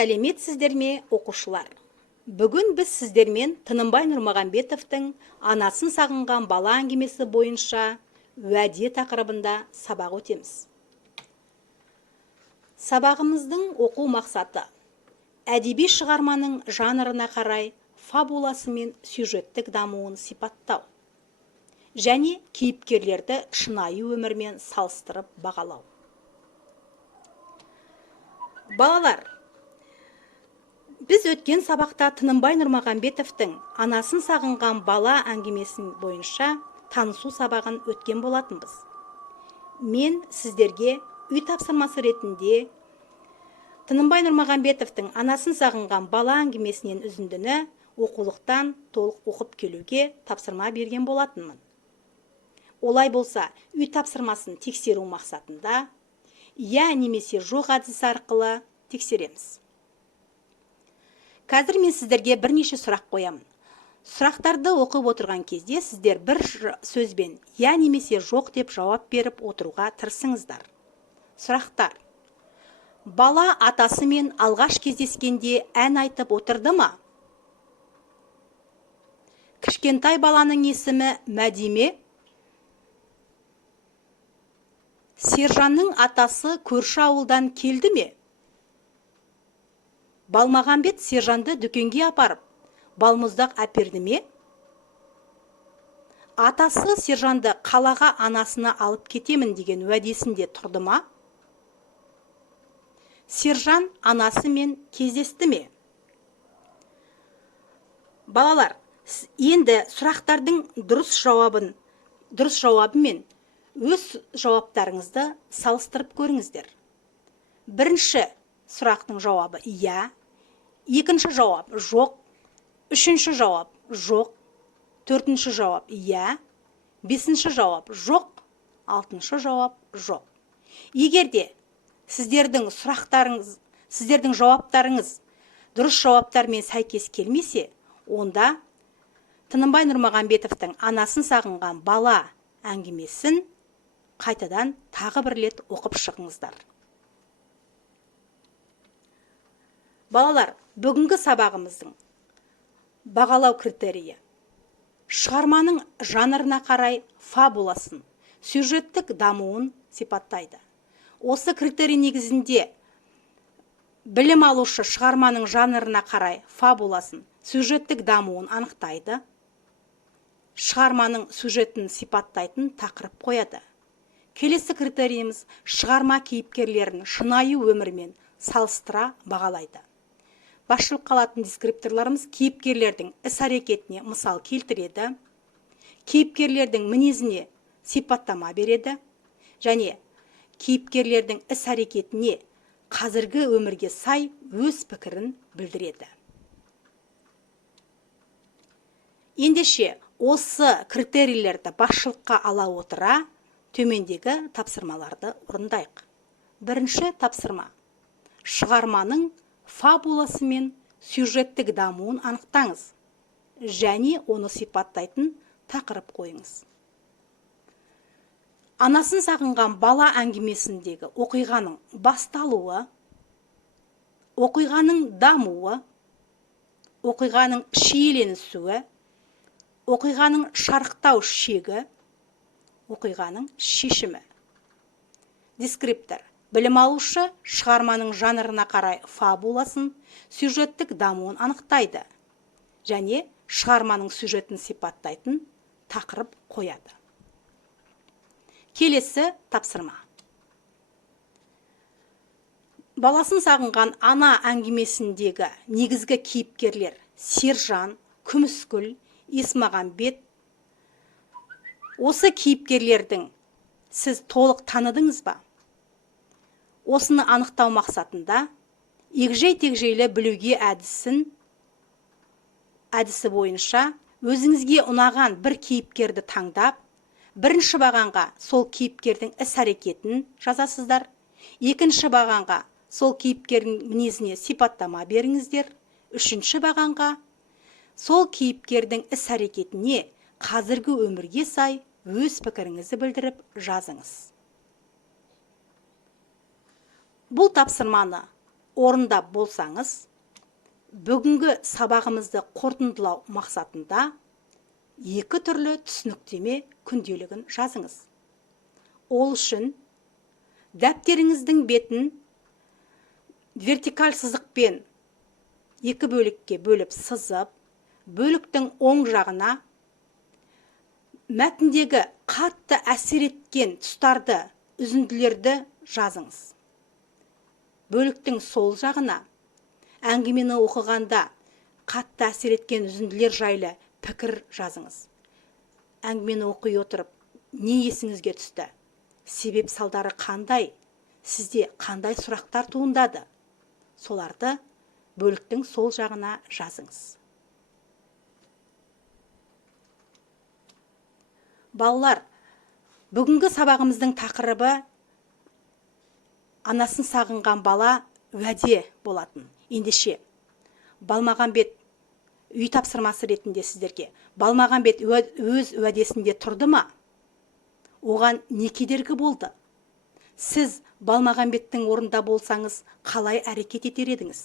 Сәлеметсіздер ме, оқушылар? Бүгін біз сіздермен Тынымбай Нұрмағамбетовтың «Анасын сағынған бала» әңгімесі бойынша уәде тақырыбында сабақ өтеміз. Сабағымыздың оқу мақсаты әдеби шығарманың жанрына қарай фабуласы мен сюжеттік дамуын сипаттау және кейіпкерлерді шынайы өмірмен салыстырып бағалау. Балалар, біз өткен сабақта Тынымбай Нұрмағамбетовтың «Анасын сағынған бала» әңгімесін бойынша танысу сабағын өткен болатынбыз. Мен сіздерге үй тапсырмасы ретінде Тынымбай Нұрмағамбетовтың «Анасын сағынған бала» әңгімесінен үзіндіні оқулықтан толық оқып келуге тапсырма берген болатынмын. Олай болса, үй тапсырмасын тексеру мақсатында я немесе жоқ әдісі арқылы тексереміз. Қазір мен сіздерге бірнеше сұрақ қоямын. Сұрақтарды оқып отырған кезде сіздер бір сөзбен я немесе жоқ деп жауап беріп отыруға тырысыңыздар. Сұрақтар: бала атасымен алғаш кездескенде ән айтып отырды ма? Кішкентай баланың есімі Мәди ме? Сержанның атасы көрші ауылдан келді ме? Балмағамбет Сержанды дүкенге апарып, балмұздақ әперді ме? Атасы Сержанды қалаға анасына алып кетемін деген уәдесінде тұрды ма? Сержан анасымен кездесті ме? Балалар, енді сұрақтардың дұрыс жауабы мен өз жауаптарыңызды салыстырып көріңіздер. Бірінші сұрақтың жауабы «я», екінші жауап «жоқ», үшінші жауап «жоқ», төртінші жауап «я», бесінші жауап «жоқ», алтыншы жауап «жоқ». Егерде сіздердің жауаптарыңыз дұрыс жауаптармен сәйкес келмесе, онда Тынымбай Нұрмағамбетовтың «Анасын сағынған бала» әңгімесін қайтадан тағы бір рет оқып шығыңыздар. Балалар, бүгінгі сабағымыздың бағалау критерийі шығарманың жанрына қарай фабуласын, сюжеттік дамуын сипаттайды. Осы критерий негізінде білім алушы шығарманың жанрына қарай фабуласын, сюжеттік дамуын анықтайды, шығарманың сюжетін сипаттайтын тақырып қояды. Келесі критерийіміз шығарма кейіпкерлерін шынайы өмірмен салыстыра бағалайды. Басшылыққа алатын дескрипторларымыз кейіпкерлердің іс-әрекетіне мысал келтіреді, кейіпкерлердің мінезіне сипаттама береді және кейіпкерлердің іс-әрекетіне қазіргі өмірге сай өз пікірін білдіреді. Ендеше осы критерийлерді басшылыққа ала отыра төмендегі тапсырмаларды орындайық. Бірінші тапсырма: шығарманың фабуласы мен сюжеттік дамуын анықтаңыз және оны сипаттайтын тақырып қойыңыз. Анасын сағынған бала әңгімесіндегі оқиғаның басталуы, оқиғаның дамуы, оқиғаның шиеленісуі, оқиғаның шарықтау шегі, оқиғаның шешімі. Дескриптор: білім алушы шығарманың жанрына қарай фабуласын, сюжеттік дамуын анықтайды және шығарманың сюжетін сипаттайтын тақырып қояды. Келесі тапсырма: баласын сағынған ана әңгімесіндегі негізгі кейіпкерлер Сержан, Күміскүл, Есмағамбет. Осы кейіпкерлердің сіз толық таныдыңыз ба? Осыны анықтау мақсатында егжей-тегжейлі білуге әдісі бойынша өзіңізге ұнаған бір кейіпкерді таңдап, бірінші бағанға сол кейіпкердің іс-әрекетін жазасыздар, екінші бағанға сол кейіпкердің мінезіне сипаттама беріңіздер, үшінші бағанға сол кейіпкердің іс-әрекетіне қазіргі өмірге сай өз пікіріңізді білдіріп жазыңыз. Бұл тапсырманы орындап болсаңыз, бүгінгі сабағымызды қорытындылау мақсатында екі түрлі түсініктеме күнделігін жазыңыз. Ол үшін дәптеріңіздің бетін вертикаль сызықпен екі бөлікке бөліп сызып, бөліктің оң жағына мәтіндегі қатты әсер еткен тұстарды, үзінділерді жазыңыз. Бөліктің сол жағына әңгімені оқығанда қатты әсер еткен үзінділер жайлы пікір жазыңыз. Әңгімені оқи отырып, не есіңізге түсті? Себеп салдары қандай? Сізде қандай сұрақтар туындады? Соларды бөліктің сол жағына жазыңыз. Балалар, бүгінгі сабағымыздың тақырыбы анасын сағынған бала уәде болатын. Ендеше, Балмағамбет үй тапсырмасы ретінде сіздерге, Балмағамбет өз уәдесінде тұрды ма? Оған не кедергі болды? Сіз Балмағамбеттің орнында болсаңыз, қалай әрекет етер едіңіз?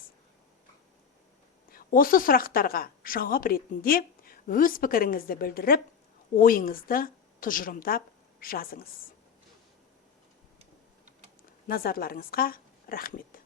Осы сұрақтарға жауап ретінде өз пікіріңізді білдіріп, ойыңызды тұжырымдап жазыңыз. Назарларыңызға рахмет.